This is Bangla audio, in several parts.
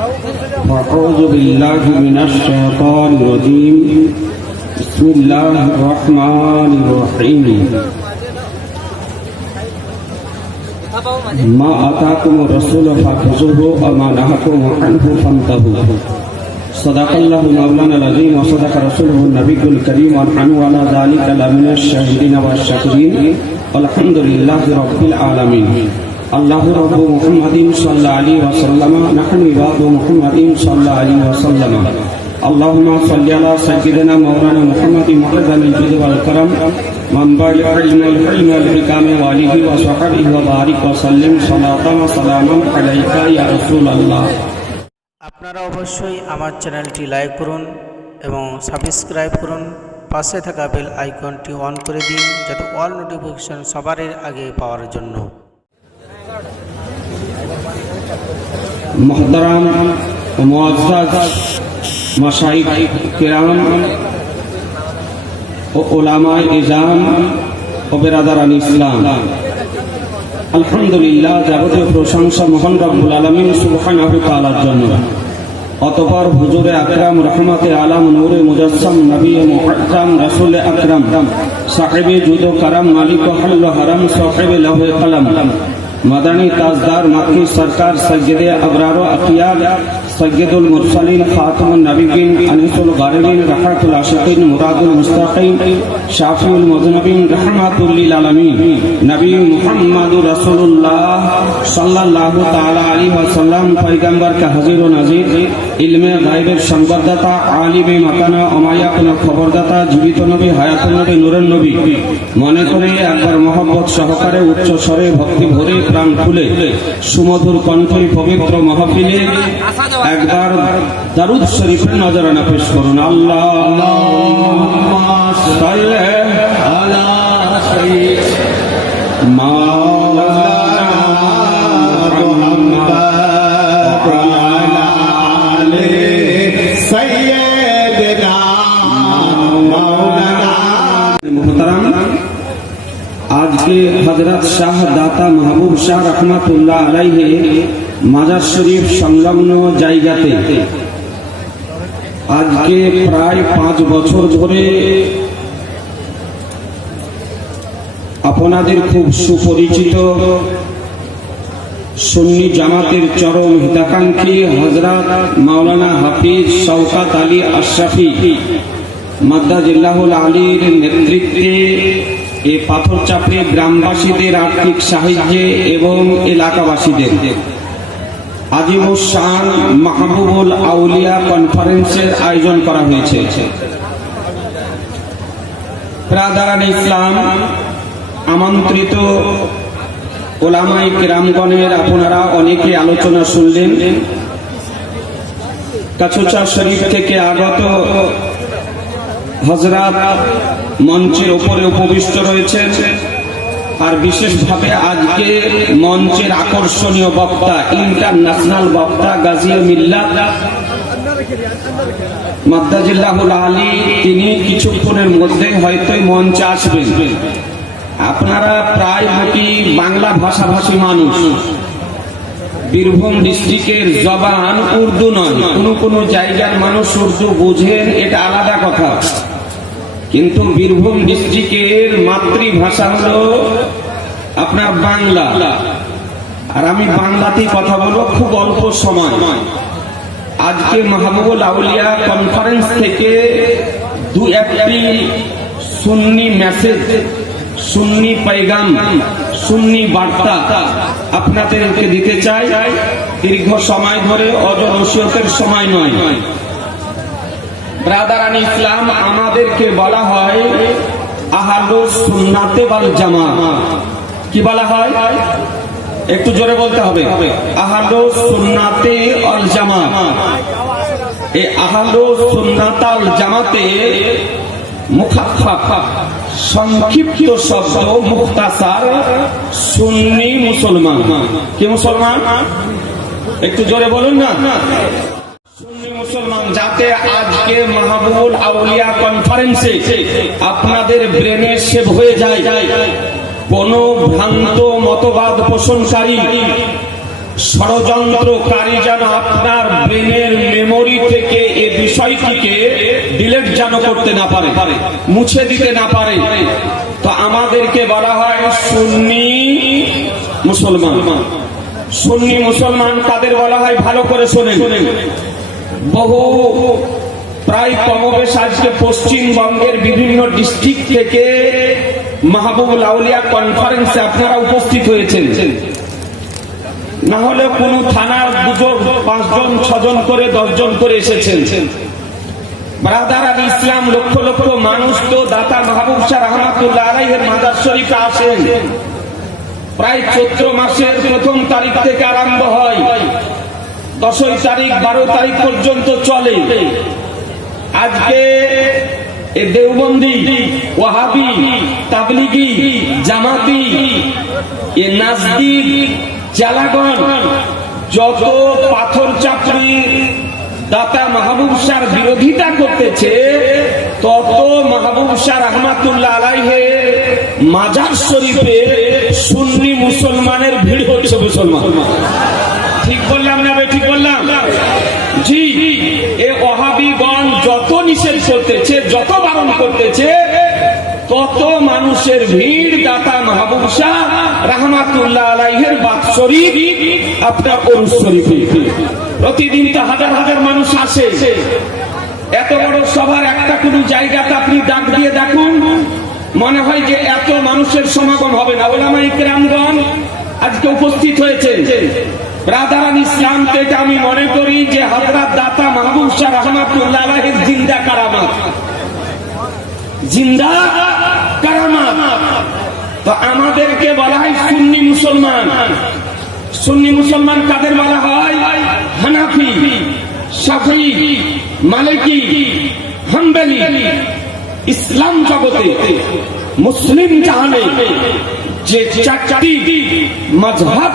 أعوذ بالله من الشيطان الرجيم بسم الله الرحمن الرحيم ما آتاكم الرسول فخذوه وما نهاكم عنه فانتهوا صدق الله مولانا العظيم وصدق رسوله النبي الكريم ونحن على ذلك لمن الشاهدين والشاكرين والحمد لله رب العالمين الله رب محمد صلى الله عليه وسلم نحن عباد محمد صلى الله عليه وسلم اللهم صل على سيدنا مولانا محمد معظم الجود والكرم منبع العلم والحلم والحكام وآله وصحبه وبارك وسلم صلاة وسلاما عليك يا رسول الله। আপনারা অবশ্যই আমার চ্যানেলটি লাইক করুন এবং সাবস্ক্রাইব করুন, পাশে থাকা বেল আইকনটি অন করে দিন যাতে অল নোটিফিকেশন সবার আগে পাওয়ার জন্য। मुहतरम मुअज़्ज़ज़ मशाइख किराम व उलामाए इज़ाम व बिरादरान इस्लाम, अल्हम्दुलिल्लाह যাবতীয় প্রশংসা মহান রব্বুল আলামিন সুবহানাহু ওয়া তাআলার জন্য। অতঃপর হুজুরে আকরাম রহমতে আলম নূরে মুজাসসাম নবী মুআজ্জম রাসূল আকরাম সাহেবে জুদ ও করম মালিক ও হল হরম সাহেবে লৌহে কলম मदनी ताजदार मक्की सरकार सय्यदे अबरार व अखियार सय्यदुल मुरसलीन खातमुन नबीयीन अनीसुल गारिबीन रहमतुल आशिकीन मुरादुल मुस्तकीन शाफीउल मुज़नबीन रहमतुल लिल आलमीन नबी मुहम्मदुर रसूलुल्लाह सल्लल्लाहु ताला अलैहि वसल्लम पैगंबर का हाजिर व नाज़िर इल्मे गायबेर संवाददाता आलिमे मकाना अमायाकुना खबरदाता जीवित नबी हायातुन नबी नूरुन नबी मने करे एकबार मोहब्बत सहकारे उच्च स्वरे भक्ति भरे प्राण खुले सुमधुर कण्ठे पवित्र महफिले একবার দারুদ শরীফের নজরানা পেশ করুন। আল্লাহুম্মা সাল্লি আলা সাইয়্যিদিনা মাওলানা মুহাম্মাদ ওয়া আলা আলি সাইয়্যিদিনা মাওলানা মুহতারাম। আজকে হযরত শাহ দাতা মাহবুব শাহ রহমাতুল্লাহ আলাইহি মাজার শরীফ সংলগ্ন জায়গাতে আজকে প্রায় 5 বছর ধরে আপনাদের খুব সুপরিচিত সুন্নি জামাতের চরম হিতাকাঙ্ক্ষী হযরত মাওলানা হাফিজ শওকত আলী আশরাফি মাদ্দাজিল্লাহুল আলীর নেতৃত্বে এই পাথরচাপড়ি গ্রামবাসীদের আর্থিক সাহায্যে এবং এলাকাবাসীদের আজিমুস শান মাহবুবুল আউলিয়া কনফারেন্সের আয়োজন করা হয়েছে। ব্রাদারান ইসলাম, আমন্ত্রিত ওলামায়ে কেরামগণের আপনারা অনেকে আলোচনা শুনলেন। কাছুচা শরীফ থেকে আগত হযরত মঞ্চের উপরে উপবিষ্ট রয়েছেন, আর বিশেষভাবে আজকে মঞ্চের আকর্ষণীয় বক্তা, ইন্টারন্যাশনাল বক্তা গাজী মিল্লাত মাদ্দাজিল্লাহুল আলী, তিনি কিছুক্ষণের মধ্যে হয়তো মঞ্চে আসবেন। আপনারা প্রায় বাংলা ভাষাভাষী মানুষ, বীরভূম ডিস্ট্রিক্টের জবান উর্দু নয়, কোন জায়গার মানুষ উর্দু বুঝেন, এটা আলাদা কথা, কিন্তু বীরভূম ডিস্ট্রিক্টের মাতৃভাষা হলো আপনার বাংলা, আর আমি বাংলাতেই কথা বলবো খুব অল্প সময়। আজকে মাহবুবুল আউলিয়া কনফারেন্স থেকে 2-1টি সুন্নি মেসেজ, সুন্নি पैगाम, সুন্নি বার্তা আপনাদেরকে দিতে চাই। দীর্ঘ সময় ধরে অজর ওসিয়তের সময় নয়। ব্রাদারান ইসলাম, আমাদেরকে বলা হয় আহলুস সুন্নাতে ওয়াল জামাত। কি বলা হয়? একটু জোরে বলতে হবে, আহলুস সুন্নাতে ওয়াল জামাত। এই আহলুস সুন্নাত ওয়াল জামাতে মুখাফফাফ সংক্ষিপ্ত শব্দ, মুখতাসার, সুন্নি মুসলমান। কি মুসলমান? একটু জোরে বলুন না। সুন্নি মুসলমান, যাতে আজকে মাহবুবুল আউলিয়া কনফারেন্সে আপনাদের ব্রেনে সেভ হয়ে যায়। কোন ভ্রান্ত মতবাদ পোষণকারী ষড়যন্ত্রকারী যেন আপনার ব্রেনের মেমোরি থেকে এই বিষয়টিকে ডিলিট যেন করতে না পারে, মুছে দিতে না পারে। তো আমাদেরকে বলা হয় সুন্নি মুসলমান। সুন্নি মুসলমান কাদের বলা হয় ভালো করে শোনেন। বহু প্রায় কমবেশ আজকে পশ্চিমবঙ্গের বিভিন্ন ডিস্ট্রিক্ট থেকে মাহবুবুল আউলিয়া কনফারেন্সে আপনারা উপস্থিত হয়েছেন। না হলে কোন থানার 2 জন 5 জন 6 জন করে 10 জন করে এসেছেন। ব্রাদার আল ইসলাম লক্ষ লক্ষ মানুষ তো দাতা মাহবুব শাহ রহমাতুল্লাহ আলাইহির মাজার শরীফে আসেন। প্রায় চৈত্র মাসের 1ম তারিখ থেকে আরম্ভ হয়, 10 তারিখ 12 তারিখ পর্যন্ত চলে। আজকে এ দেওবন্দি, ওয়াহাবি, তাবলিগি, জামাতি, এ নাজদিক, জালাগন যত পাথর চাপড়ির দাতা মাহবুব শাহর বিরোধিতা করতেছে, তত মাহবুব শাহ রহমাতুল্লাহ আলাইহির মাজার শরীফে সুন্নি মুসলমানের ভিড় হচ্ছে। মুসলমান ঠিক বললাম না? ঠিক বললাম? জি। এ ওয়াহাবিগণ যত নিষেধ করতেছে, যত বারণ করতেছে, তত মানুষের ভিড় দাতা মাহবুব শাহ রহমাতুল্লাহ আলাইহির বাত শরীফ, আপনার ওরস শরীফে প্রতিদিন তো হাজার হাজার মানুষ আসে। এত বড় সভার একটা কোন জায়গাতে আপনি ডাক দিয়ে দেখুন, মনে হয় যে এত মানুষের সমাগম হবে না। ওলামা ইকরামগণ আজকে উপস্থিত হয়েছে। ব্রাদার আল ইসলাম থেকে আমি মনে করি যে হযরত দাতা মাহবুব শাহ রহমাতুল্লাহ আলাইহির জিন্দা কারামাত, জিন্দা কারামাত। তো আমাদেরকে বলা হয় সুন্নি মুসলমান। সুন্নি মুসলমান কাদের বলা হয়? হানাফি, শাফি, মালিকি, হাম্বলি। ইসলাম জগতে, মুসলিম জাহানে যে 4টি মাযহাব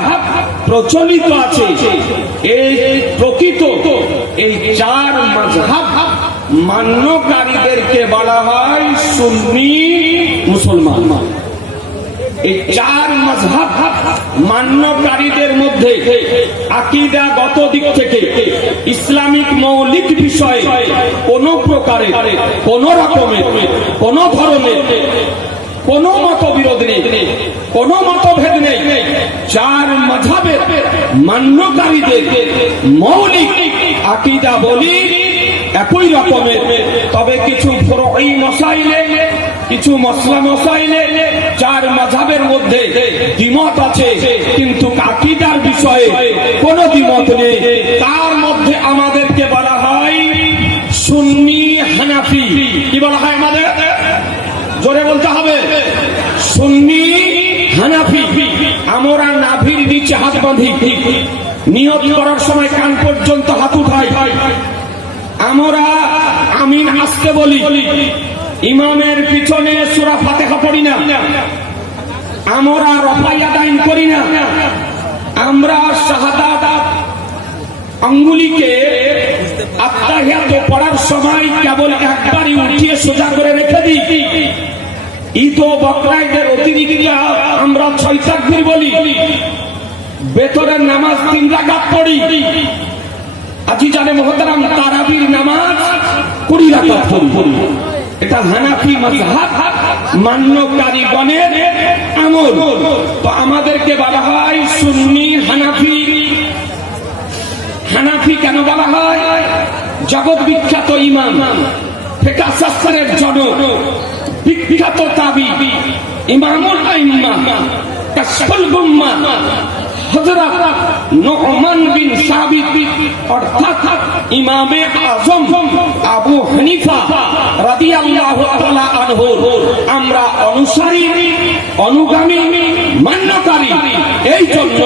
প্রচলিত আছে, এই প্রকৃত এই 4 মাযহাব মান্যকারীদেরকে বলা হয় সুন্নি মুসলমান। এই 4 মাযহাব মান্যকারীদের মধ্যে আকীদাগত দিক থেকে ইসলামিক মৌলিক বিষয়ে কোন প্রকারে, কোন রকমের, কোন ধরনের কোন মতবিরোধ নেই, কোন মতভেদ নেই। 4 মাযহাবের মান্যকারীদের মৌলিক আকীদা বলি একই রকমের। তবে কিছু ফুরঈ মাসাইলে, কিছু মসলা মাসাইলে 4 মাযহাবের মধ্যে দ্বিমত আছে, কিন্তু আকীদার বিষয়ে কোনো দ্বিমত নেই। তার মধ্যে আমাদেরকে বলা হয় সুন্নি হানাফি। কি বলা হয় আমাদের? জোরে বলতে হবে, সুন্নি হানাফি। আমরা নাভির নিচে হাত বাঁধি, নিয়ত করার সময় কান পর্যন্ত হাত উঠাই। আমরা আমিন আসতে বলি, ইমামের পিছনে সূরা ফাতিহা পড়ি না, আমরা রফাই আদাইন করি না, আমরা শাহাদাত আঙ্গুলিকে আত্তাহিয়াত পড়ার সময় কেবল একবারই উঠিয়ে সোজা করে রেখে দিই। ঈদ ও বকরা ঈদের অতিরিক্ত আমরা 6 তাকবীর বলি। বেতরের নামাজ 3 রাকাত পড়ি। আজিজানে মুহতারাম তারাবির নামাজ 20 রাকাত পড়ি। এটা হানাফি মাযহাব মান্যকারীগণের আমল। তো আমাদেরকে বলা হয় সুন্নি হানাফি। হানাফি কেন বলা হয়? জগৎ বিখ্যাত ইমাম, ফিকহ শাস্ত্রের জনক, বিখ্যাত তাবিঈ, ইমামুল আইম্মা, কাশফুল গুম্মা, হযরত নু'মান বিন সাবিত অর্থাৎ ইমামে আযম আবু হানিফা রাদিয়াল্লাহু তাআলা আনহু আমরা অনুসারী, অনুগামী, মান্যকারী। এই জন্য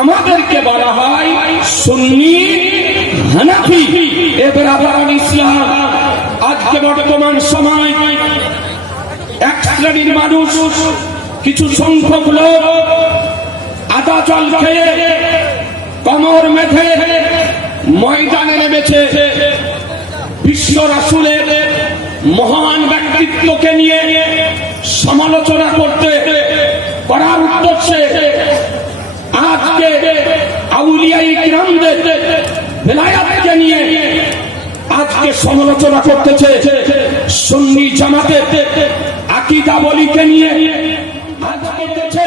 আমাদেরকে বলা হয় সুন্নি হানাফি। এবার আবার ইসলাম আজকে বর্তমান সময় এক শ্রেণীর মানুষ, কিছু সংখ্যক লোক আদা জল খেয়ে কমর মেধে ময়দানে নেমেছে বিশ্ব রাসূলের মহান ব্যক্তিত্বকে নিয়ে সমালোচনা করতে, করার উদ্দেশ্যে। আজকে আউলিয়ায়ে কিরামদের বেলায়াতকে নিয়ে আজকে সমালোচনা করতেছে, সুন্নি জামাতের আকীদাবলীকে নিয়ে আজ করতেছে।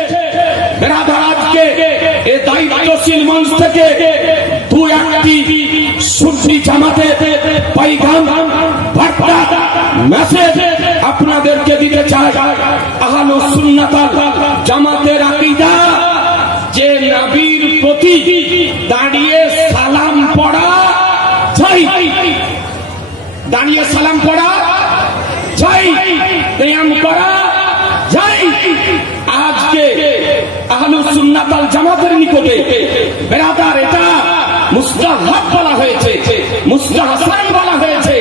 বেরাদার, আজকে এই দায়িত্বশীল মঞ্চ থেকে দু একটি সুন্নি জামাতের পয়গাম, বার্তা, মেসেজ আপনাদেরকে দিতে চাই। আহলুস সুন্নাত ওয়াল জামাতের আকীদা যে নবীর প্রতি দাঁড়িয়ে সালাম পড়া চাই, দাঁড়িয়ে সালাম পড়া চাই, কিয়াম করা চাই। আজকে আহলুস সুন্নাত ওয়াল জামাতের নিকটে বেরাদার এটা মুস্তাহাব বলা হয়েছে, মুস্তাহসান বলা হয়েছে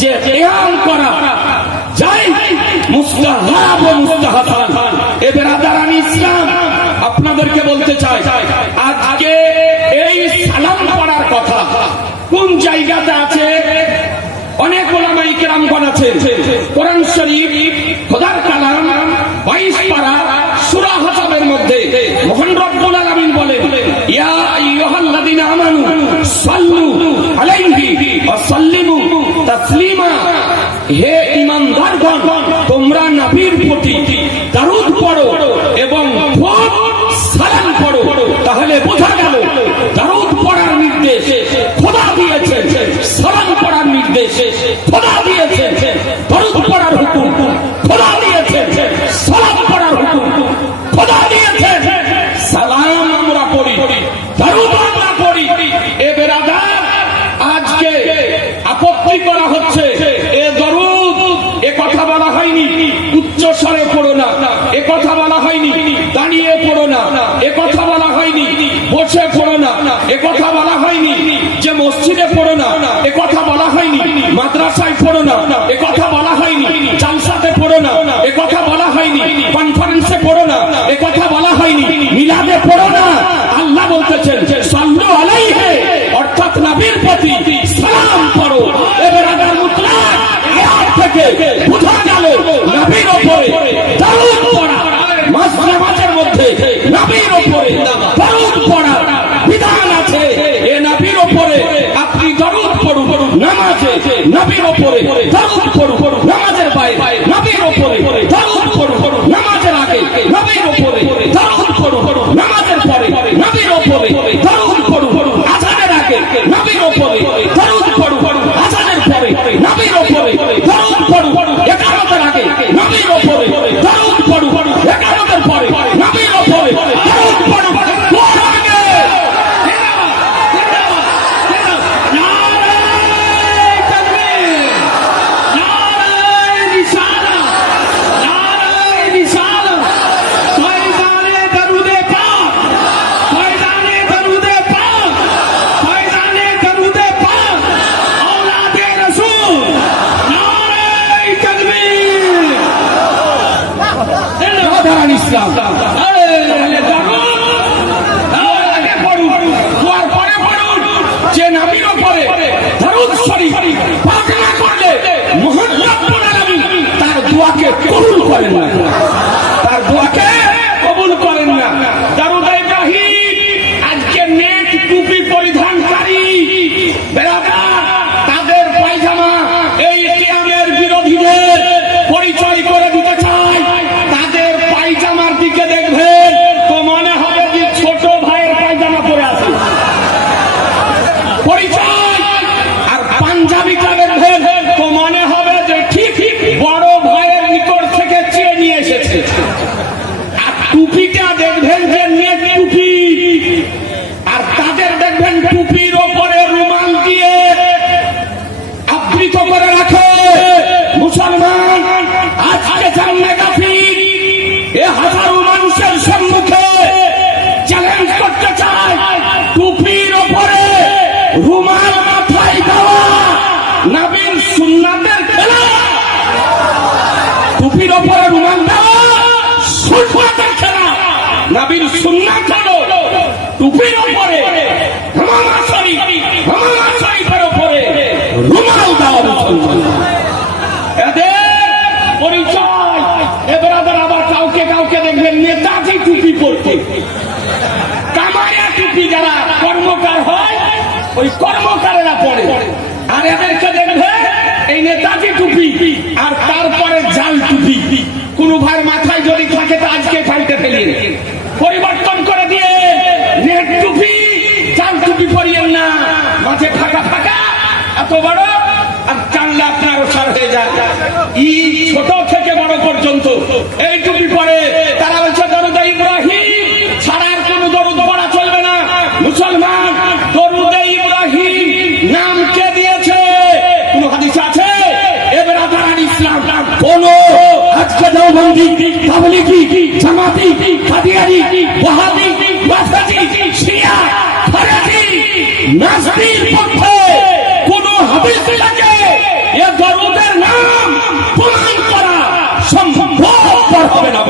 যে কিয়াম করা চাই, মুস্তাহাব ও মুস্তাহসান। এ বেরাদারান ইসলাম, আপনাদেরকে বলতে চাই, আজকে এই সালাম পড়ার কথা কোন জায়গাতে আছে? অনেক উলামায়ে কিরামগণ আছেন। কোরআন শরীফ, খোদার কালাম 22 পারা সূরা হাসাবের মধ্যে মহান রব্বুল আলামিন বলেন, ইয়া আইয়ুহাল্লাযীনা আমানু সাল্লু আলাইহি ওয়া সাল্লিমু তাসলিমা। হে ঈমানদারগণ, তোমরা নবীর প্রতি দরুদ পড়ো এবং খুব সালাম পড়ো। তাহলে বোঝা গেল দরুদ পড়ার নির্দেশ খোদা দিয়েছেন, সালাম পড়ার নির্দেশ খোদা দিয়েছেন, দরুদ পড়ার হুকুম খোদা দিয়েছেন, সালাম পড়ার হুকুম খোদা দিয়েছেন। সালাম আমরা পড়ি, দরুদ আমরা পড়ি। এ বেরাদার, আজকে আপত্তি করা হচ্ছে, এ দরুদ এ কথা বলা হয়নি উচ্চ স্বরে পড়ো না, এ কথা বলা হয়নি দাঁড়িয়ে পড়ো না, এ কথা বলা হয়নি বসে পড়ো না, এ কথা বলা হয়নি যে মসজিদে পড়ো না, এ কথা বলা হয়নি মাদ্রাসায় পড়ো না, এ কথা বলা হয়নি জালসাতে পড়ো না, এ কথা বলা হয়নি কনফারেন্সে পড়ো না, এ কথা বলা হয়নি মিলাদে পড়ো না। আল্লাহ বলতেছেন সাল্লু আলাইহি, অর্থাৎ নবীর প্রতি সালাম পড়ো। এবার আগার মুতলাক আয়াত থেকে বোঝা গেল নবীর উপরে দরুদ পড়া, নামাজের মধ্যে নবীর উপরে দরুদ পড়া বিধান আছে। এ নবীর উপরে আপনি দরুদ পড়ুন, নামাজে নবীর উপরে দরুদ পড়ুন, নামাজের বাইরে নবীর উপরে দরুদ পড়ুন, নামাজের আগে নবীর উপরে দরুদ পড়ুন, নামাজের পরে নবীর উপরে দরুদ পড়ুন, আযানের আগে নবীর উপরে দরুদ পড়ুন, আযানের পরে নবীর উপরে দরুদ পড়ুন, ইকামতের আগে নবীর উপরে দরুদ পড়ুন, ইকামতের পরে নবীর উপরে দরুদ পড়ুন। ইসলাম যে নবীর উপরে দরুদ শরীফ পাঠ না করলে মহান রব্বুল আলামিন তার দোয়াকে কবুল করেন না, তার দোয়াকে কবুল করেন না। দরুদ ইব্রাহিম আজকে নেট টুপি পরিধানকারী বেরাদার, তাদের পায়জামা এই কিয়ামের বিরোধীদের পরিচয় করে দিতে চায়। তাদের পায়জামার দিকে দেখবেন তো মনে হবে যে ছোট ভাইয়ের পায়জামা পরে আছে পরিচয়, আর পাঞ্জাবিটা দেখবেন তো মনে হবে যে ঠিক বড় ভাইয়ের নিকট থেকে চেয়ে নিয়ে এসেছে। আর টুপিটা দেখবেন যে নেট টুপি, আর তাদের দেখবেন টুপির ওপরে রুমাল দিয়ে আবৃত করে রাখে। মুসলমান আজকে জানলে গাফির এ হাজারো মানুষের সম্মুখে চ্যালেঞ্জ করতে চায়, টুপির ওপরে রুমাল মাথায় দেওয়া নবীর সুন্নাতের খেলা। টুপির ওপরে রুমাল দেওয়া সুন্নাতের খেলা, নবীর সুন্নাত হলো টুপির ওপরে হামামা শরীফের ওপরে রুমাল দেওয়া। মুসলমান এদের পরিচয়। এবার আবার কাউকে কাউকে দেখবেন নেতাজি টুপি পরতে, কামায়া টুপি যারা ওই কর্মকারেরা পড়ে। আর এদেরকে দেখবে এই নেতাজি টুপি আর তারপরে জাল টুপি। কোন ভাইয়ের মাথায় যদি থাকে তো আজকে ফাইতে ফেলিয়ে পরিবর্তন করে দিয়ে নেট টুপি জাল টুপি পরিয়েন না, মাঝে ফাঁকা ফাঁকা এত বড় আর টানলে আপনার ওসার হয়ে যায়। ই ছোট থেকে বড় পর্যন্ত এই টুপি পরে তারা বলছে দরুদ ইব্রাহিম ছাড়া আর কোন দরুদ পড়া চলবে না। মুসলমান, দরুদ ইব্রাহিম নাম কে দিয়েছে? কোন হাদিসে আছে? এবার আদান ইসলাম কোন আজকে দেওবন্দি, তাবলিগি, জামাতি, কাদিয়ানি, ওয়াহাবি, ওয়াহাবি, শিয়া, ফরজি, নাসবির পক্ষে কোন হাদিস লাগে এ দরুদের নাম প্রমাণ করা সম্ভবপর হবে না।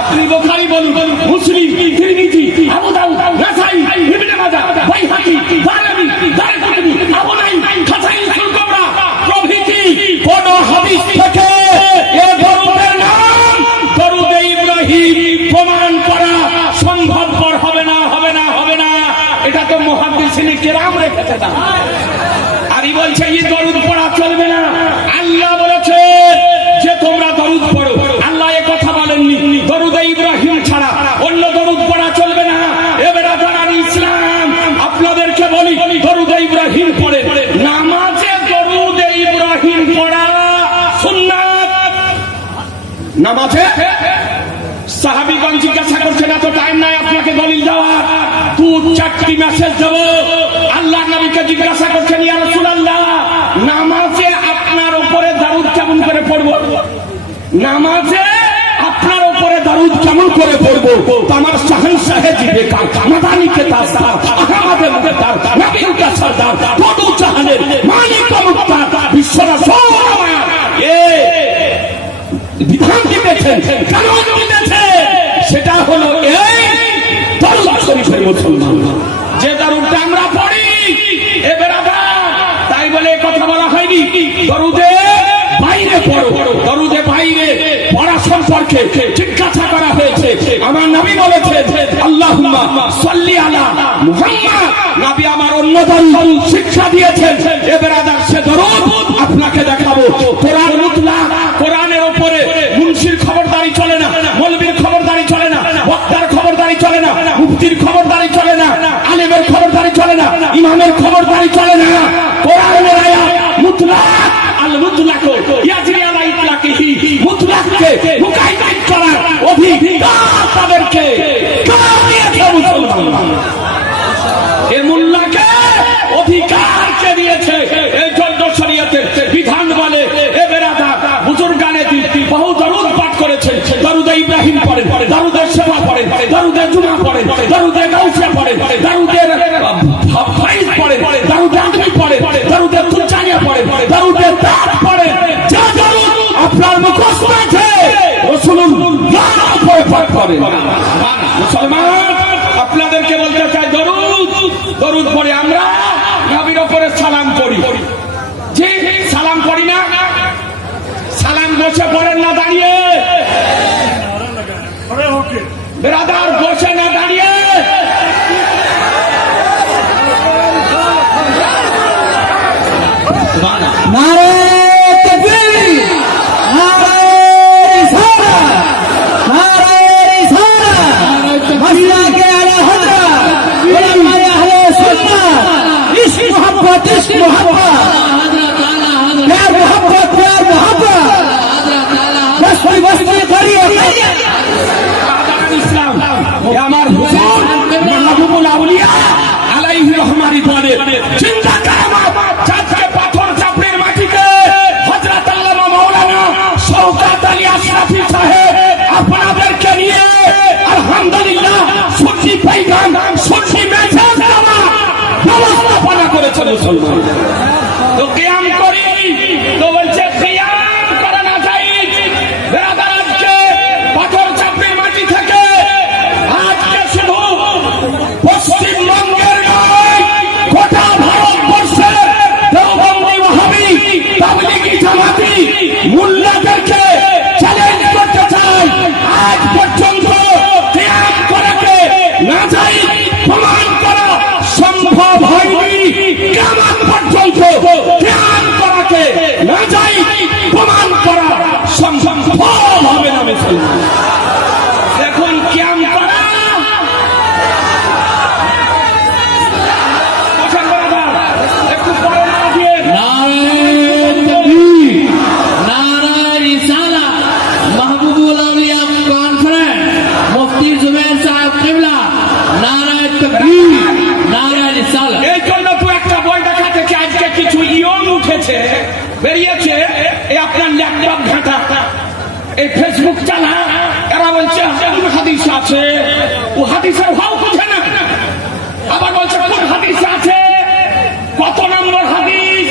আপনি বুখারী বলুন, মুসলিম, তিরমিজি, আবু দাউদ, নাসাই, ইবনে মাজাহ, বাইহাকী, দারামি, দারকুতনি, আবু নাঈম, খাসাইসুল কুবরা প্রভৃতি কোন হাদিস থেকে এ দরুদের নাম দরুদ ইব্রাহিম প্রমাণ করা সম্ভবপর হবে না, হবে না, হবে না। এটা তো মুহাদ্দিসিনে কেরাম রেখেছে না। আরই বলছে এই দরুদ পড়া চলবে না। আল্লাহ বলেছে যে তোমরা দরুদ পড়ো। আল্লাহ এ কথা বলেননি। দরুদ ইব্রাহিম ছাড়া অন্য দরুদ পড়া চলবে না। এবার আদান ইসলাম আপনাদেরকে বলি, দরুদ ইব্রাহিম পড়ে নামাজে দরুদ ইব্রাহিম পড়া সুন্নাত। নামাজে সাহাবীগণ জিজ্ঞাসা করছেন, এত টাইম নাই আপনাকে দলিল দেওয়ার, 2-4টি মেসেজ দেব। আল্লাহ নবীকে জিজ্ঞাসা করছেন, ইয়া রাসূলুল্লাহ নামাজে আপনার উপরে দরুদ কেমন করে পড়ব? নামাজে আপনার উপরে দরুদ কেমন করে পড়ব? আমার শাহনশাহে জিবে কা মাদানী কে তাসদার আহমদে মুক্তার নবীর কা সরদার দু জাহানের মালিক মুক্তার বিশ্বরাসূল এ বিধান দিয়েছেন, কানুন দিয়েছেন। সেটা হলো এই দরুদ শরীফের মুসলমান যে দরুদটা আমরা পড়ি এ বেরাদার। তাই বলে কথা বলা হয়নি দরুদে বাইরে পড়ো। দরুদে বাইরে পড়া সম্পর্কে জিজ্ঞাসা করা হয়েছে। আমার নবী বলেছেন, আল্লাহুম্মা সাল্লি আলা মুহাম্মদ। নবী আমার অন্য দরুদ শিক্ষা দিয়েছেন। এ বেরাদার সে দরুদ আপনাকে দেখাবো। কোরআন মুতলাক, কোরআনের উপরে মুন্সির খবরদারি চলে না, মৌলবীর খবরদারি চলে না, বক্তার খবরদারি চলে না, মুফতির খবরদারি চলে না, আলেমের খবরদারি চলে না, ইমামের খবরদারি চলে না। কোরআনের আয়াত মুতলাক, আল মুতলাক ইয়াজরি আলা ইতলাকিহি, মুতলাককে মুকাইয়িদ করার অধিকার তাদেরকে কার দিয়েছে? মুসলমান। এ মোল্লাকে অধিকার কে দিয়েছে? এই জন্য শরীয়তের বিধান বলে এ বেরাদা বুজুর্গানে বহু দরুদ পাঠ করেছেন। দরুদ ইব্রাহিম পড়েন, দরুদের সেবা পড়েন, দরুদের জুমা পড়েন, দরুদের গাউসিয়া পড়েন, দরুদের ফাইজ পড়েন, দরুদের আদমি পড়েন, দরুদের তুজানিয়া পড়েন, দরুদের দাঁত পড়েন। যা দরুদ আপনার মুখস্থ আছে রাসূলুল্লাহ পড়ে পাঠ করেন। মুসলমান, আপনাদেরকে বলতে চাই দরুদ, দরুদ পড়ে আমরা নবীর উপরে সালাম পড়ি। জি সালাম পড়ি না? সালাম বসে পড়েন না দাঁড়িয়ে? বেরাদার বসে না দাঁড়িয়ে? নারে তাকবীর, নারে রিসালাত, নারে রিসালাত, মাসলাকে আলা হযরত উলামায়ে আহলে সুন্নাত, ইশক মোহাব্বত, ইশক মোহাব্বত, প্যার মোহাব্বত, প্যার মোহাব্বত, বস্তি বস্তি করিয়ে ইসলাম। আমার হুজুর মাহবুবুল আউলিয়া আলাইহি রহমানি বলে, চিন্তা কায়ামত চাঁদকে পাথর চাপড়ির মাটিতে হযরত আল্লামা মাওলানা শওকত আলী আশরাফী সাহেব আপনাদেরকে নিয়ে আলহামদুলিল্লাহ সুন্নি পয়গাম, সুন্নি মেসেজ দেওয়া ব্যবস্থাপনা করেছে মুসলমান। তো কিয়াম করি, তো বলছে কিয়াম করা না যায়। বেরাদার আজকে পাথর চাপড়ির মাটি থেকে আজকে শুধু পশ্চিমবঙ্গের নয় গোটা ভারতবর্ষের দেওবন্দি, ওয়াহাবি, তাবলিগি, জামাতি মুল্লাদেরকে চ্যালেঞ্জ করতে চাই। আজ পর্যন্ত কিয়াম করাকে না যায় প্রমাণ করা সম্ভব কিয়ামত পর্যন্ত ধ্যান করাকে না যাই প্রমাণ করা সম্ভব হবে না মুসলমান। দেখুন কিয়াম করা একটু পরে না দিয়ে नारे तकबीर, नारे रिसाला, महबूबुल औलिया कॉन्फ्रेंस, मुफ्ती जुबैर साहब किबला, नारे तकबीर, नारे रिसाला। এই জন্য তো একটা বই দেখাতে চাই, আজকে কিছু ইয়ং উঠেছে বেরিয়েছে, এই আপনার ল্যাপটপ ঘাটা, এই ফেসবুক চালা, এরা বলছে কোন হাদিস আছে, ও হাদিসের ভাও বুঝে না, আবার বলছে কোন হাদিস আছে, কত নম্বর হাদিস।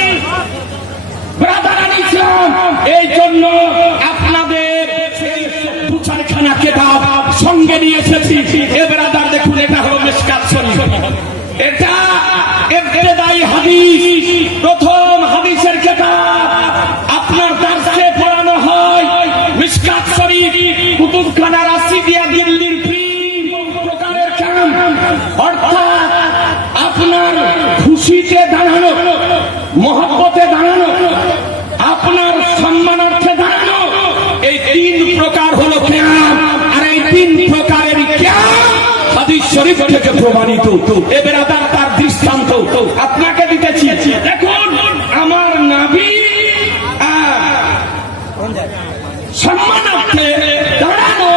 ব্রাদারান ইসলাম, এই জন্য আপনাদের সেই দু চারখানা কিতাব সঙ্গে নিয়ে এসেছি। এ ব্রাদার দেখুন, এটা হলো মিশকাত শরীফ, এটা ইবতিদাই হাদিস, প্রথম হাদিসের কিতাব আপনার দার্সে পড়ানো হয়। মিশকাত শরীফ কুতুবখানা রাশিদিয়া দিল্লির প্রিন্ট প্রকারের কাম, অর্থাৎ আপনার খুশিতে দাঁড়ানো, মহব্বতে দাঁড়ানো, আপনার সম্মানার্থে দাঁড়ানো, এই তিন প্রকার হলো কিয়াম। আর এই তিন প্রকারের কিয়াম হাদিস শরীফ থেকে প্রমাণিত। এ বেরাদার তার দৃষ্টান্ত আপনাকে দিতেছি। দেখুন আমার নবী সম্মানার্থে দাঁড়ানো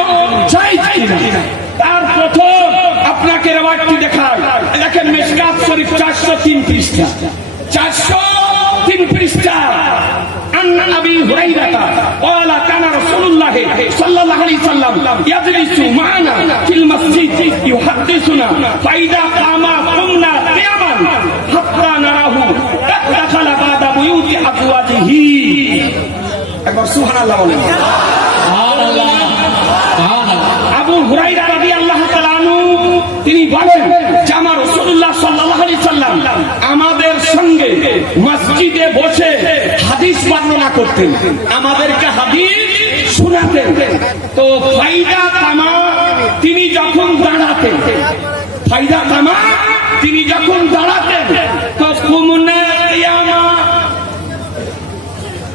জায়েজ কিনা, তার প্রথম আপনাকে রেওয়ায়তটি দেখায়। দেখেন মিশকাত শরীফ 403 পৃষ্ঠা, 403 পৃষ্ঠা। عن أبي هريرة قال كان رسول الله صلى الله عليه وسلم يجلس معنا في المسجد يحدثنا فإذا قام قمنا قياما حتى نراه دخل بعد بيوت أزواجه। একবার সুবহানাল্লাহ বলেন। সুবহানাল্লাহ, সুবহানাল্লাহ। আবু হুরায়রা রাদিয়াল্লাহু তাআলা আনহু তিনি বলেন যে আমার রাসূলুল্লাহ সাল্লাল্লাহু আলাইহি সাল্লাম আমাদের সঙ্গে মসজিদে বসে হাদিস বর্ণনা করতেন, আমাদেরকে হাদিস শোনাতেন। তো ফায়দা তামা তিনি যখন দাঁড়াতেন, ফায়দা তামা তিনি যখন দাঁড়াতেন, তো কুমনা কিয়ামা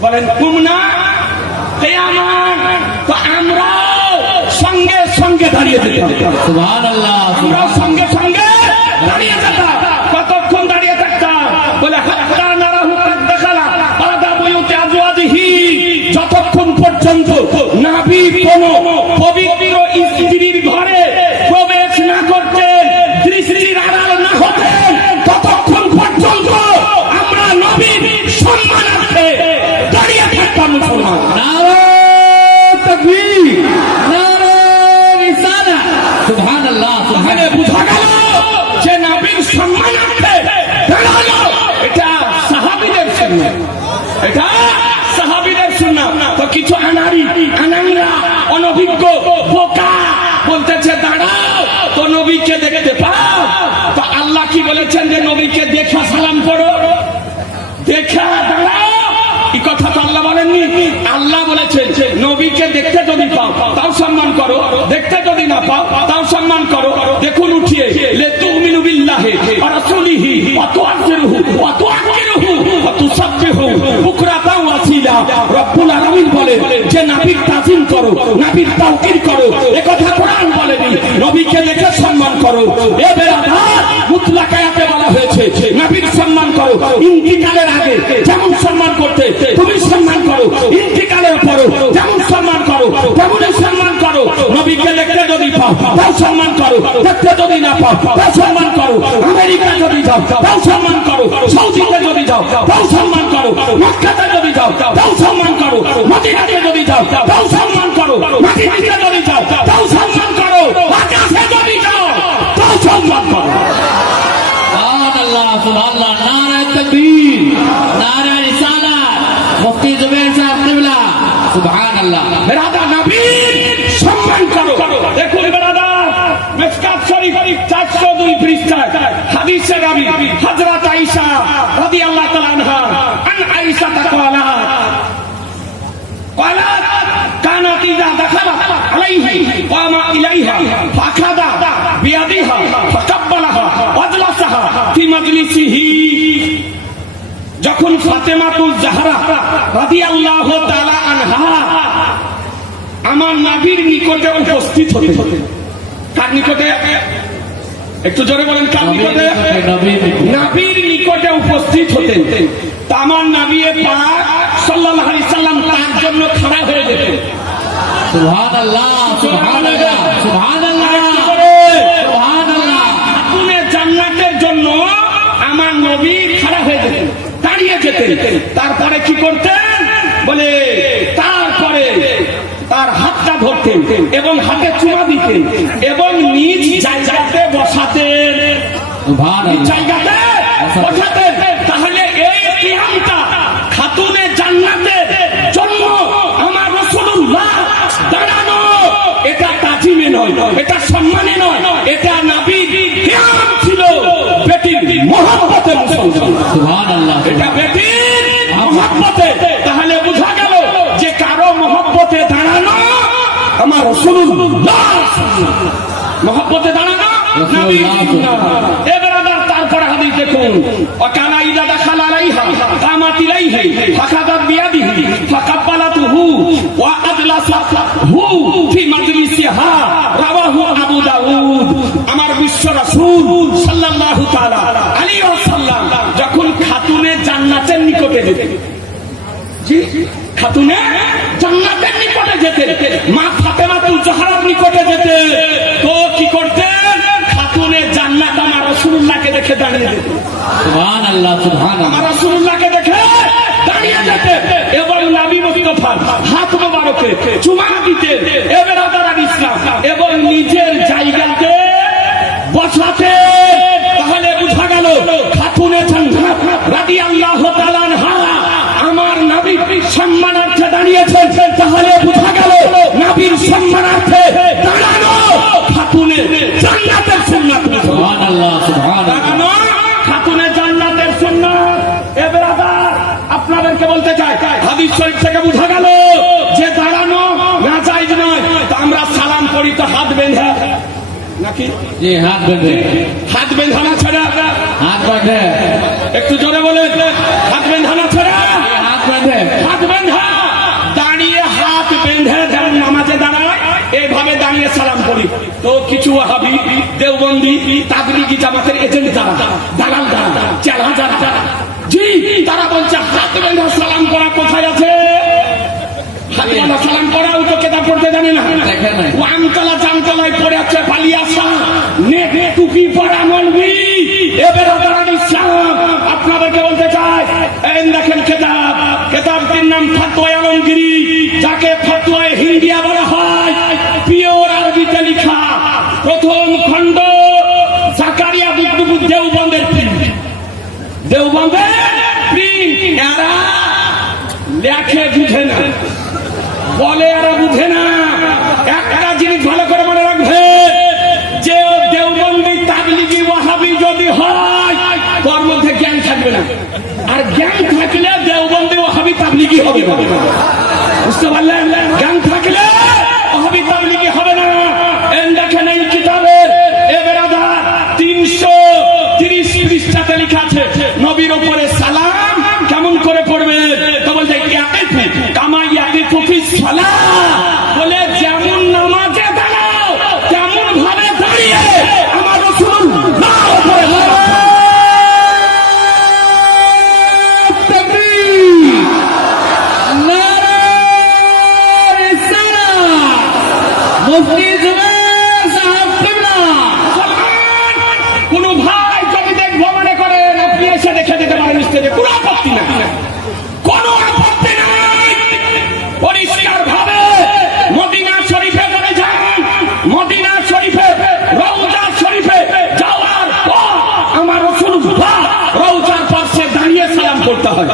বলেন, কুমনা কিয়ামা, তো আমরা সঙ্গে সঙ্গে দাঁড়িয়ে যেতাম। সুবহানাল্লাহ, আমরা সঙ্গে সঙ্গে দাঁড়িয়ে যেতাম। কতক্ষণ দাঁড়িয়ে থাকতাম বলে হাত্তা নারাহু কাদ দাখালা বাদা বুয়ুতি আজওয়াজিহি, যতক্ষণ পর্যন্ত নবী কোন পবিত্র স্ত্রীর ঘরে প্রবেশ না করতেন, দৃষ্টির আড়াল না হতেন, ততক্ষণ পর্যন্ত আমরা নবীর সম্মানার্থে দাঁড়িয়ে থাকতাম। মুসলমান নারে তাকবীর, নারে রিসালা। সুবহানাল্লাহ, এখানে বোঝা গেল যে নবীর সম্মানার্থে দাঁড়ানো এটা সাহাবীদের সুন্নাত, এটা সাহাবীদের সুন্নাত। তো কিছু আনাংরা অনভিজ্ঞ বোকা বলতেছে দাঁড়াও তো নবীকে দেখতে পাও। তো আল্লাহ কি বলেছেন যে নবীকে দেখা সালাম করো, দেখা দাঁড়াও, এই কথা তো আল্লাহ বলেননি। আল্লাহ বলেছেন নবীকে দেখতে যদি পাও তাও সম্মান করো, দেখতে যদি না পাও তাও সম্মান করো। দেখুন উঠিয়ে লিতুমিনু বিল্লাহি ওয়া রাসূলিহি ওয়া তুআযিরুহু ওয়া তুআক্কিরুহু ওয়া তুসাব্বিহু বুকরাতাও ওয়া আসিলা। রব্বুল আলামিন বলেন যে নবীর তাজিম করো, নবীর তাওকির করো, এ কথা কোরআন বলেনি। নবীকে দেখে সম্মান করো। এ বেরাদার মুতলাক আয়াতে বলা হয়েছে নবীর সম্মান করো, ইন্তিকালের আগে যেমন সম্মান করতে তুমি সম্মান করো, ইন্তিকালের পরও যেমন সম্মান করো তেমনই সম্মান করো। নবীকে দেখতে যদি পাও তাও সম্মান করো, দেখতে যদি না পাও তাও সম্মান করো। আমেরিকা যদি যাও তাও সম্মান করো, সৌদিতে যদি যাও তাও সম্মান করো, মক্কাতে যদি যাও তাও সম্মান করো, মদিনাতে যদি যাও তাও সম্মান করো, মাটিতে যদি যাও তাও সম্মান করো, আকাশে যদি যাও তাও সম্মান করো। সুবহানাল্লাহ, সুবহানাল্লাহ। নারে তাকবীর, নারে রিসালা, মুফতি জুবৈর সাহেব কিবলা। সুবহানাল্লাহ। বেরাদা নবীর সম্মান করো। দেখুন বেরাদা মিশকাত শরীফ 402 পৃষ্ঠায় হাদিসে নবী হযরত আয়েশা রাদিয়াল্লাহু তাআলা আনহা আন আয়েশা قالت كانت إذا دخل عليه قام إليها فأخذ بيدها فقبلها واجلسها في مجلسه যখন ফাতেমাতুল জাহরা রাদিয়াল্লাহু তাআলা আনহা আমার নবীর নিকটে উপস্থিত হতেন। কার নিকটে? একটু জোরে বলেন, কার নিকটে? নবীর নিকটে উপস্থিত হতেন। তা আমার নবী পাক সাল্লাল্লাহু আলাইহি সাল্লাম তার জন্য খাড়া হয়ে যেতেন। সুবহানাল্লাহ, সুবহানাল্লাহ, সুবহানাল্লাহ, সুবহানাল্লাহ। খাতুনে জান্নাতের জন্য আমার নবী খাড়া হয়ে যেতেন, দাঁড়িয়ে যেতেন। তারপরে কি করতেন বলে, তারপরে তার হাতটা ধরতেন এবং হাতে চুমা দিতেন এবং নিজ জায়গাতে বসাতেন। জায়গাতে বসাতেন। তাহলে এই কিয়ামটা খাতুনে জান্নাতের জন্য আমার রাসূলুল্লাহ দাঁড়ানো, এটা তাজিমে নয়, এটা সম্মানে নয়, এটা নবীর কিয়াম ছিল বেটির মহব্বতে মুসলমান। সুবহানাল্লাহ, এটা বেটির মহব্বতে। তাহলে বোঝা গেল যে কারো মহব্বতে দাঁড়ানো আমার রাসূলুল্লাহ মহব্বতে দাঁড়ানো নবীর সুন্নাহ। এবার আবার তারপরে হাদিস দেখুন, ওয়াকানা ইযা দাখালা আলাইহা কামাত ইলাইহি ফাকাদাত বিয়াদিহি ফাকাব্বালাতুহু ওয়া আজলাসাহু ফি মাজলিসিহা, রাওয়াহু আবু দাউদ। আমার বিশ্ব রাসূল সাল্লাল্লাহু তাআলা আলাইহি ওয়াসাল্লাম যখন খাতুনে জান্নাতের নিকটে যেতেন, জি খাতুনে জান্নাতের নিকটে যেতেন, মা ফাতেমাতুল জাহরার নিকটে যেতেন, তো কি করতেন? খাতুনে জান্নাত আমার রাসূলুল্লাহকে দেখে দাঁড়িয়ে যেতেন। সুবহানাল্লাহ, সুবহানাল্লাহ। আমার রাসূলুল্লাহকে দেখে দাঁড়িয়ে যেতেন এবং নবী মুস্তাফার হাত মোবারকে চুমা দিতেন। এবার আদার ইসলাম এবং নিজের জায়গাতে বসাতেন। তাহলে বোঝা গেল খাতুনে জান্নাত রাদিয়াল্লাহু তাআলা আনহা আমার নবীর সম্মানার্থে দাঁড়িয়েছেন। তাহলে বোঝা গেল নবীর সম্মানার্থে দাঁড়ানো খাতুনে জান্নাতের সুন্নাত। সুবহানাল্লাহ, সুবহানাল্লাহ। দাঁড়ানো খাতুনে জান্নাতের সুন্নাত। এবার আবার আপনাদেরকে বলতে চাই, হাদিস শরীফ থেকে বোঝা গেল যে দাঁড়ানো নাজায়েজ নয়। তা আমরা সালাম করি তো হাত বেঁধে নাকি? জি, হাত বেঁধে। হাত বেঁধানা ছাড়া, হাত বেঁধে। একটু জোরে বলেন, হাত বেঁধানা ছাড়া, হাত বেঁধে। হাত বেঁধা দাঁড়িয়ে, হাত বেঁধে যেমন নামাজে দাঁড়ায় এইভাবে দাঁড়িয়ে সালাম করি। তো কিছু ওয়াহাবি, দেওবন্দি, তাবলিগি জামাতের এজেন্ট যারা, দালাল যারা, চেলা যারা, জি তারা বলছে হাত বেঁধে সালাম করা কোথায় আছে? হাত বেঁধে সালাম করা ও তো কেতাব পড়তে জানে না। দেখেন নাই। ও আমতলা জামতলায় পড়ে আছে পালিয়াসা নেট টুপি পরা মলবি। এবার আদার ইসলাম আপনাদেরকে বলতে চাই, এই দেখেন কেতাব, কেতাবটির নাম ফতোয়া আলমগীরি, যাকে ফতোয়া হিন্দিয়া বলা হয়, পিওর আরবিতে লেখা, প্রথম খণ্ড, জাকারিয়া বুকবুক দেওবন্দের প্রিন্ট, দেওবন্দের প্রিন্ট। এরা লেখে বুঝে না, বলে এরা বুঝে না। একটা জিনিস ভালো করে মনে রাখবে, যে দেওবন্দি তাবলিগি ওয়াহাবি যদি হয় তার মধ্যে জ্ঞান থাকবে না, আর জ্ঞান থাকলে দেওবন্দি ওয়াহাবি তাবলিগি হবে না। বুঝতে পারলেন? জ্ঞান থাকলে ওয়াহাবি তাবলিগি হবে না। এই দেখেন এই কিতাবে এবার 330 পৃষ্ঠাতে লেখা আছে নবীর উপরে সালাম কেমন করে পড়বে। তো বলছে কামা ইয়াকিফু ফিস সালাহ, বলে যেমন নামাজে দাঁড়াও তেমন ভাবে দাঁড়িয়ে আমার রাসূলুল্লাহ উপরে তাকবীর, নারায়ে রিসালাত, মুফতি জুবাইর সাহেব কিবলা। কোন ভাই যদি দেখবো মনে করেন, আপনি এসে দেখে যেতে পারেন স্টেজে, কোনো আপত্তি নাই, কোনো আপত্তি নাই। পরিষ্কার ভাবে মদিনা শরীফে চলে যান, মদিনা শরীফে রওজা শরীফে যাওয়ার পর আমার রাসূলুল্লাহ রওজার পাশে দাঁড়িয়ে সালাম করতে হয়,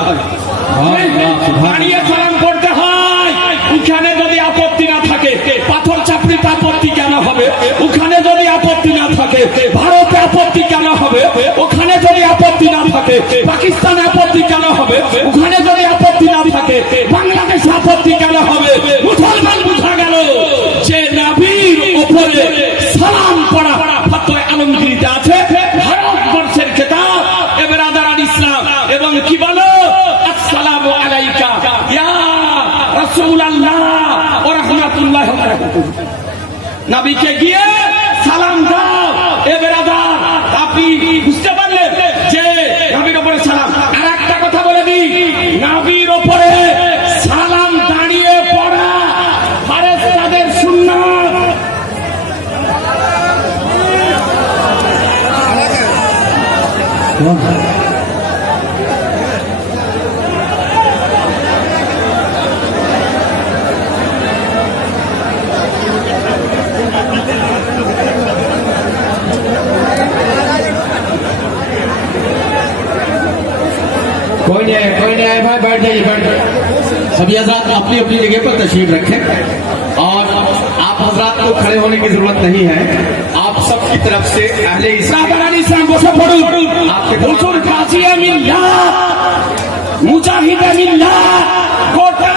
দাঁড়িয়ে সালাম করতে হয়। ওখানে যদি আপত্তি না থাকে, পাথর চাপড়িতে আপত্তি কেন হবে? ওখানে যদি আপত্তি না থাকে, ভারতে আপত্তি কেন হবে? ওখানে যদি আপত্তি না থাকে, পাকিস্তানে আপত্তি কেন হবে? ওখানে যদি আপত্তি না থাকে, বাংলাদেশে আপত্তি কেন হবে? মুসলমান বুঝা গেল যে নবীর উপরে সালাম পড়া ফতোয়া আলমগীরিতে আছে, ভারতবর্ষের কিতাব এবার আদার ইসলাম। এবং কি বলো রাসূলুল্লাহ ওয়া রাহমাতুল্লাহি ওয়া বারাকাতুহু। নবীকে গিয়ে সালাম দাও। এ বেরাদার, আপনি বুঝতে পারলেন যে নবীর উপরে সালাম। আর একটা কথা বলে দিই, নবীর উপরে সালাম দাঁড়িয়ে পড়া ফেরেশতাদের সুন্নাত। कोई नहीं आए भाई, बैठ जाइए, बैठ जाइए। सभी हजरात अपनी अपनी जगह पर तशरीफ रखें और आप हजरात को खड़े होने की जरूरत नहीं है। आप सबकी तरफ से अहले इस्लाम বসে পড়ুন। आपके হুজুর কাজী মিল্লাত, মুজাহিদ মিল্লাত, গোটা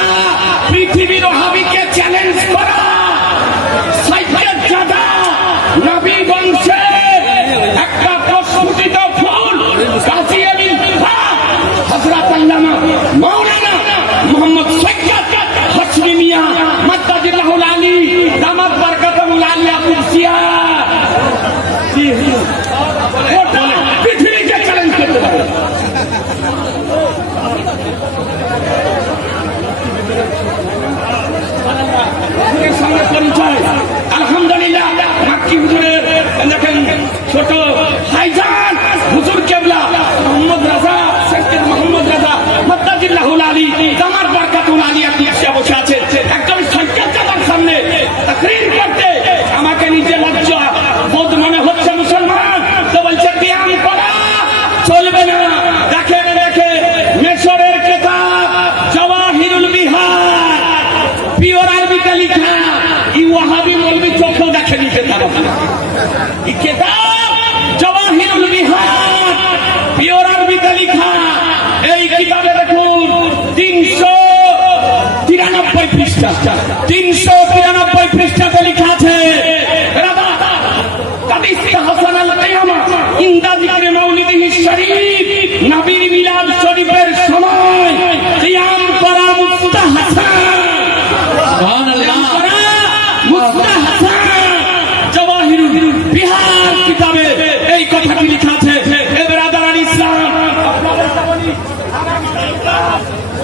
পৃথিবীর ওহাবিকে চ্যালেঞ্জ করা সাইয়েদ জাদা নবী বংশের একটা প্রস্ফুটিত ফুল কাজী মিল্লাত হযরত আল্লামা মাওলানা মুহাম্মদ সৈয়দ হাশমি মিয়া মাদ্দাদিল্লাহুল আলী দামাত বারকাতুল আলিয়া কুদসিয়া গোটা পৃথিবীকে চ্যালেঞ্জ করতে পারে। হুজুরের সঙ্গে পরিচয়, আলহামদুলিল্লাহ। মাক্কি হুজুরের দেখেন ছোট ভাইজান হুজুর কেবলা মোহাম্মদ রাজা, সৈয়দ মোহাম্মদ রাজা মাদ্দাদিল্লাহুল আলী দামাত বারকাতুল আলিয়া কুদসিয়া বসে আছে একদম সৈয়দ জাদার সামনে তাকরীর করতে। আমাকে নিজে লজ্জা বোধ মনে হচ্ছে মুসলমান, তো বলছে ব্যায়াম করা চলবে না। দেখে দেখে মিশরের কিতাব জাওয়াহিরুল বিহার পিওর আরবিতে লেখা, এই ওয়াহাবি মৌলবি চোখেও দেখেনি কিতাব। এই কিতাব জাওয়াহিরুল বিহার পিওর আরবিতে লেখা। এই কিতাবে দেখুন 393 পৃষ্ঠা, 393 পৃষ্ঠাতে লেখা আছে নবীর মিলাদ শরীফের সময় কিয়াম করা মুস্তাহাসান। জাওয়াহিরুল বিহার কিতাবে এই কথাটি লেখা আছে। বেরাদার ইসলাম,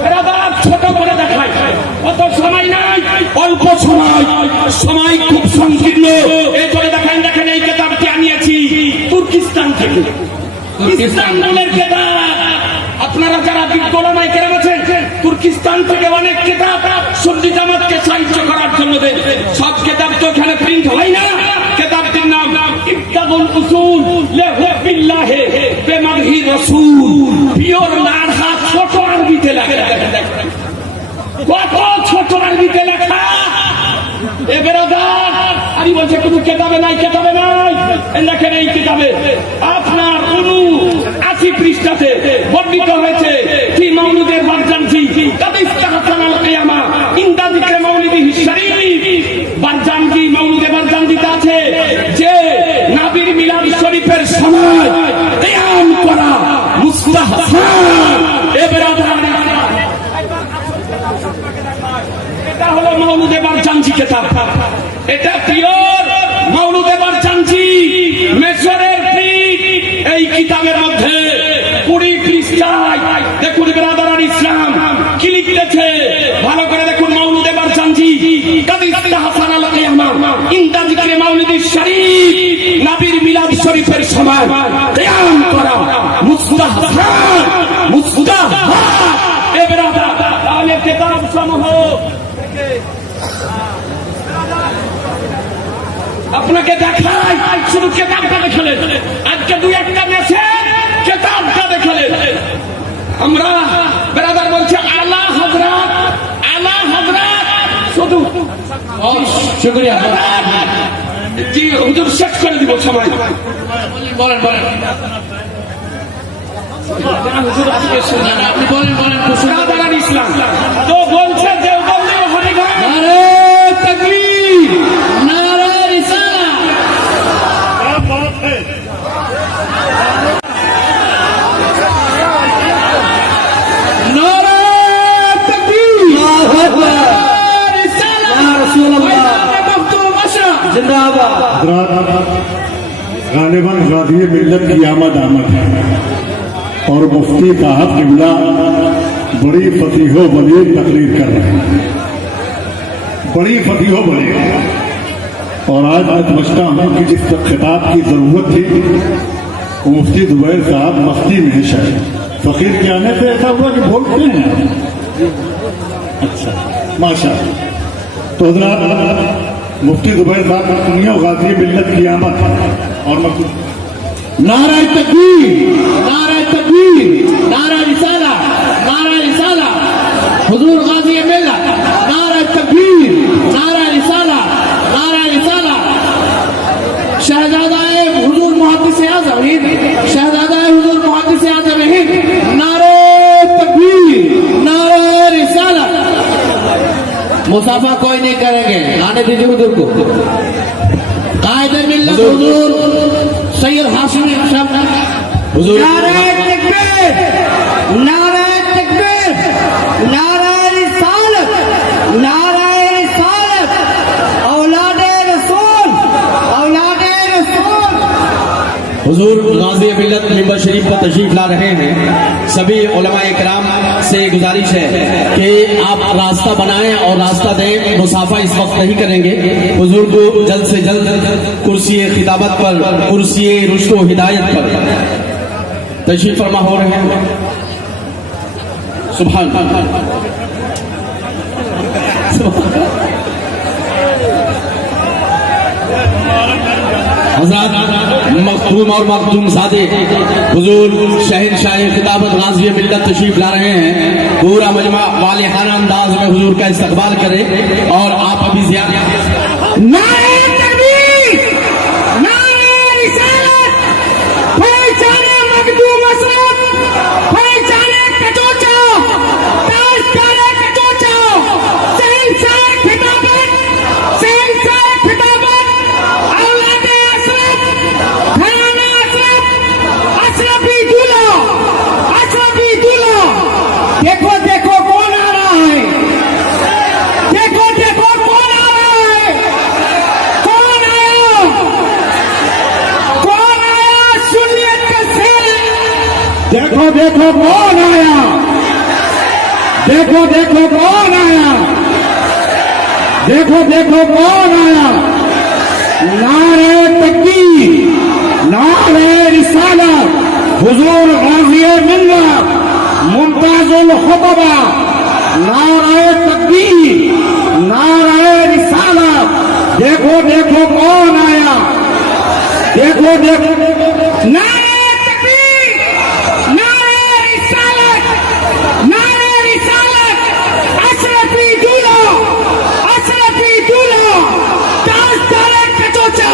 বেরাদার ছোট করে দেখায়, অত সময় নাই, অল্প সময় খুব সংকীর্ণ। এই করে দেখেন এই কিতাবটি আনিয়েছি তুর্কিস্তান থেকে, ইস্তানবুলের কিতাব। আপনারা যারা বিজ্ঞানায় কেরাম আছেন, তুর্কিস্তান থেকে অনেক কিতাব সুন্নি জামাতকে সাহায্য করার জন্য দেন। সব কিতাব তো এখানে প্রিন্ট হয় না। কিতাবটির নাম ইফতাহুল উসুল লিহুবিল্লাহি বিমাদহি রাসূল, পিওর লারহা ছোট আরবিতে লেখা। কত ছোট আরবিতে লেখা। এ বেরাদার, আমি বলছি কোনো কিতাবে নাই, কিতাবে নাই। দেখেন এই কিতাবে আপনার 80 পৃষ্ঠাতে বর্ণিত হয়েছে কি মাউলুদের বারজানজি কাদিস্তাহাসানাল কিয়ামা ইনদা যিকরে মাউলিদিহি শরীফ। বারজানজি মাউলুদে বারজানজিতে আছে যে নবীর মিলাদ শরীফের সময় কিয়াম করা মুস্তাহাসান। এ বেরাদার, এটা হলো মাউলুদে বারজানজি কিতাব। এটা পিওর মাউলুদে বারজানজি, মিশরের প্রিন্ট। এই কিতাবের মধ্যে 20 পৃষ্ঠায় দেখুন বেরাদার ইসলাম কি লিখেছে, ভালো করে দেখুন। মাউলুদে বারজানজি কাদিস্তাহাসানাল কিয়ামা ইনদা যিকরে মাউলিদিশ শরীফ, নবীর মিলাদ শরীফের সময় কিয়াম করা মুস্তাহাসান, মুস্তাহাব। এ বেরাদার, তাহলে কিতাব সমূহ আপনাকে দেখাই, শুধু কিতাবটা দেখালেন। আজকে 2-1টা মেসেজ কিতাবটা দেখালেন। আমরা বেরাদার বলছি আলা হযরত, আলা হযরত শুধু। শুকরিয়া। জি হুজুর, শেষ করে দিব সময়। বলেন বলেন, আপনি বলেন বলেন। বেরাদার ইসলাম তো বলছে যে বললে হবে না। নারে তাকবীর, নারে রিসালাত। নারে তাকবীর, আল্লাহু আকবার। गाजी मिल्लत की आमद है और मुफ्ती साहब किबला बड़ी फसीहो बलीग तकरीर कर रहे हैं, बड़ी फसीहो बलीग। और आज मैं समझता हूं कि जिस खिताब की जरूरत थी वो मुफ्ती जुबैर साहब मस्ती में शायद फकीर के आने से ऐसा हुआ कि बोलते हैं। अच्छा माशा। तो हज़रात मुफ्ती जुबैर साहब दुनिया गाजी मिल्लत की आमद और नारा तकबीर, नारा तकबीर, नारा रिसाला, नारा रिसाला, हुजूर गाजी मिल्लत, नारा तकबीर, नारा रिसाला, नारा रिसाला। शहजादा हुजूर मुहद्दिस आज़म हिंद, शहजादा हुजूर मुहद्दिस आज़म हिंद, नारा तकबीर, नारा रिसाला। मुसाफा कोई नहीं करेंगे, आने दीजिए हुजूर को। कायदे मिल्लत हुजूर सैयद हाशिमी साहब, हुजूर नारे तकबीर, नारे तकबीर, नारे रिसालत, नारे रिसालत, औलादे रसूल, औलादे रसूल। हुजूर गाजी मिल्लत मिंबर शरीफ पर तशरीफ ला रहे हैं। सभी उलमा इकराम से गुजारिश है कि आप रास्ता बनाएं और रास्ता दें। मुसाफा इस वक्त नहीं करेंगे। हुजूर को जल्द से जल्द कुर्सी खिताबत पर, कुर्सी रुश्द व हिदायत पर तशरीफ फरमा हो रहे हैं। सुभान हज़रात मखदूम और मखदूम ज़ादे हुजूर शहनशाह खिताबत गाज़ी मिल्लत तशरीफ ला रहे हैं। पूरा मजमा वालिहाना अंदाज में हुजूर का इस्तकबाल करें और आप अभी ज़ियादा नारे तकबीर, नारे रिसालत, पहचाने मखदूम असरफ, पहचाने कचोचा, ताजदारे कचोचा, शहंशाह खिताबत, शहंशाह खिताबत, औलादे असरफ, घराना असरफ, अशरफी दूल्हा, अशरफी दूल्हा। देखो देखो कौन आ रहा है, देखो देखो कौन आ रहा है, कौन आया, कौन आया, सुन्नियत का शेर। देखो देखो कौन आया, देखो देखो कौन आया, देखो देखो कौन आया। नारे तकबीर, नारे रिसालत, हुजूर गाज़ी मिल्लत मुमताजुल खुतबा, नारे तकबीर, नारे रिसालत। देखो देखो कौन आया, देखो देखो। नारे तकबीर, नारे रिसालत, नारे रिसालत, अशरफी दूल्हा, अशरफी दूल्हा, ताजदारे कचोचा,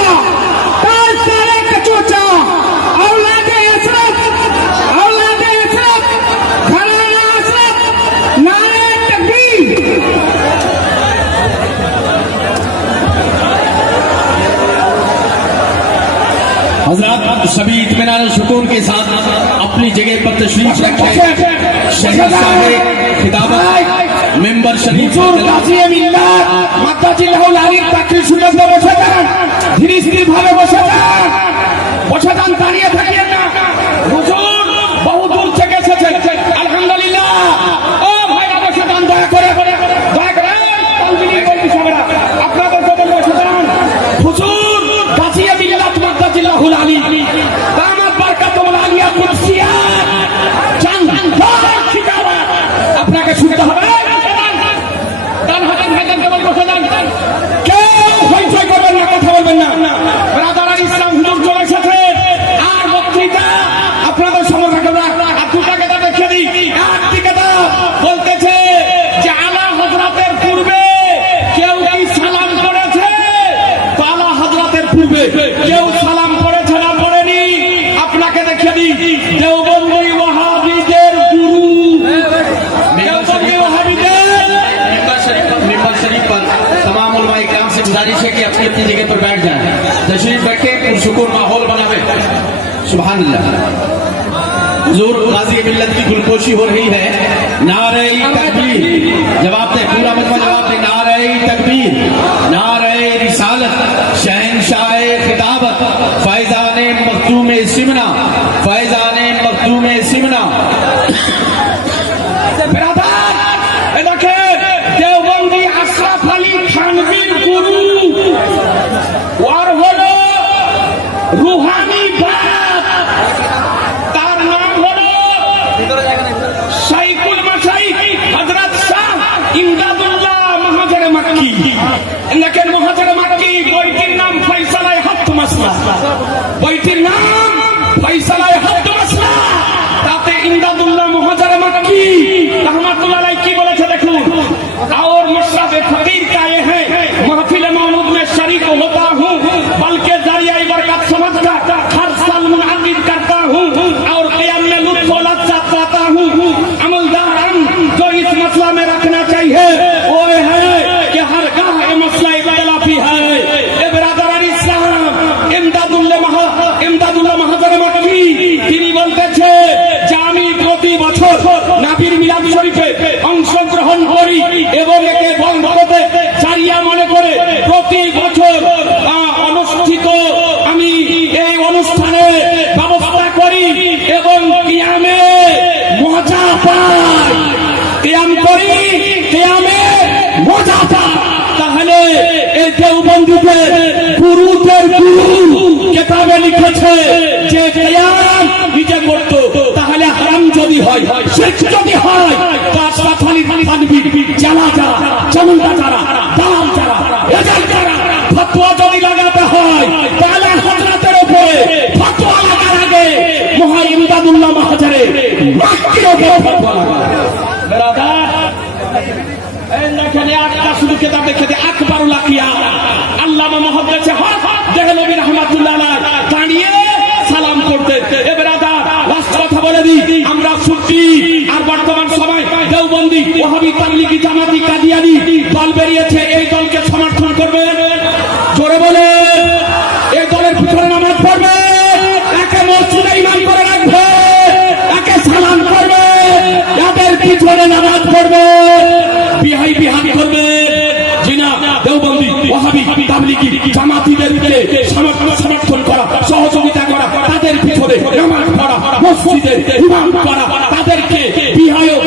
ताजदारे कचोचा, औलादे अशरफ, औलादे अशरफ, घराना अशरफ। नारे तकबीर। हजरात सभी इत्मीनान और सुकून के साथ अपनी जगह पर तशरीफ रखें। शहंशाह खिताबत मिंबर शरीफ হুজুর গাজী মিল্লাত মাদ্দাজিল্লাহুল আলী তাকরির সুন্নাতে বসে যান, ধীরে ধীরে ভাবে বসে যান, বসে যান, দাঁড়িয়ে থাকিয়েন না। হুজুর বহু দূর থেকে এসেছেন, আলহামদুলিল্লাহ। ও ভাইরা বসে যান, দয়া করে দয়া করে তালবিনী বলবি সবাই আপনাদের জন্য বসে যান। হুজুর গাজী মিল্লাত মাদ্দাজিল্লাহুল আলী দামাত বারকাতুল আলিয়া কুদসিয়া জান খিতাবা আপনাকে শুনতে হবে। কেউ হইচই করবেন না, কথা বলবেন না। ব্রাদার ইসলাম হুজুর চলে এসেছে আর বক্তৃতা আপনাদের সময় থাকবে না। আর দুটা কথা দেখিয়ে দিই। একটি কথা বলতেছে যে আলা হযরতের পূর্বে কেউ কি সালাম করেছে? তো আলা হযরতের পূর্বে কেউ সালাম করেছে না পড়েনি? আপনাকে দেখিয়ে দিই। দেওবন্দি ওয়াহাবিদের গুরু, দেওবন্দি ওয়াহাবিদের मिंबर शरीफ पर तमाम उलमा इकराम से गुजारिश है कि अपनी अपनी जगह पर बैठ जाएं, तशरीफ रखें, पुरसुकून माहौल बनावे। सुभान अल्लाह। हुजूर गाज़ी मिल्लत की गुलपोशी हो रही है। नारे तकबीर, जवाब दे, पूरा मजमा जवाब दे। नारे तकबीर, नारे रिसालत, शहंशाह खिताबत, फैज़ान मखदूम सिमना, फैजान मखदूम सिमना। দেখে দেওবন্দি আশরাফ আলী থানভীর গুরু ওর হলো রুহানি বাপ, তার নাম হলো শাইখুল মাশাইখ হযরত শাহ ইমদাদুল্লাহ মহাজরে মক্কি। দেখেন মহাজরে মক্কি বইটির নাম ফয়সালায়ে হক মাসলা, বইটির নাম ফয়সালায়ে হক মাসলা। তাতে ইমদাদুল্লাহ মহাজরে মক্কি रहमतुल्लाह अलैह की बोले थे देखो, और मशरफ फकीर का ये है महफिल मौलूद में शरीक होता हूँ, बल्कि जरिया बरकत समझकर हर साल मुनाकिद करता हूँ और क़याम में लुत्फ़ व लज़्ज़त पाता हूँ। अमलदारान जो इस मसला में रखना चाहिए वो ये है कि हर गाह ये मसला इख्तिलाफी है। ए बिरादरान इस्लाम, इमदादुल्लाह महाजर मक्की তিনি বলতেছে যে আমি প্রতি বছর নাবির মিলাদ শরীফে অংশগ্রহণ করি এবং একে বন্ধতে জারিয়া মনে করে প্রতি বছর অনুষ্ঠিত আমি এই অনুষ্ঠানে ব্যবস্থা করি এবং কিয়ামে মজা পাই, কিয়াম করি, কিয়ামে মজা পাই। তাহলে এই দেওবন্দিতে গুরুদের গুরু কিতাবে লিখেছে যে কিয়াম নিজে করত, তাহলে হারাম যদি হয়, শিরক যদি হয়, আশরাফ আলী থানভী জালা যারা, জমুনা যারা, দালাল যারা, এজাল যারা ফতোয়া যদি লাগাতে হয় তাহলে হযরতের উপরে ফতোয়া লাগার আগে মহা ইমদাদুল্লাহ মহাজরে মক্কির উপরে ফতোয়া লাগাবে। বেরাদার এই দেখেন একটা শুধু কিতাব দেখে যে আকবরুল আকিয়া আল্লামা মুহাদ্দিস হক দেখে নবী রাহমাতুল্লাহ আলাইহি দাঁড়িয়ে সালাম করতে। এ বেরাদার লাস্ট কথা বলে দিই, আমরা সুন্নি আর বর্তমান সময় দেওবন্দি ওয়াহাবি তাবলিগি জামাতি কাদিয়ানি দল বেরিয়েছে, এই দলকে সমর্থন করবে, জোরে বলে এই দলের পিছনে নামাজ পড়বে, একে মসজিদে ইমাম করে রাখবে, একে সালাম করবে, এদের পিছনে নামাজ পড়বে, বিহান করবে। জিনা দেওবন্দি ওয়াহাবি তাবলিগি জামাতিদেরকে সমর্থন করা, সহযোগিতা করা, তাদের পিছনে নামাজ পড়া, মসজিদে ইমাম করা, তাদেরকে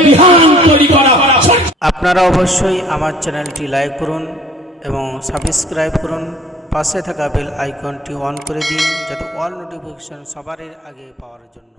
বিহান তৈরি করা। আপনারা অবশ্যই আমার চ্যানেলটি লাইক করুন এবং সাবস্ক্রাইব করুন, পাশে থাকা বেল আইকনটি অন করে দিন যাতে অল নোটিফিকেশন সবার আগে পাওয়ার জন্য।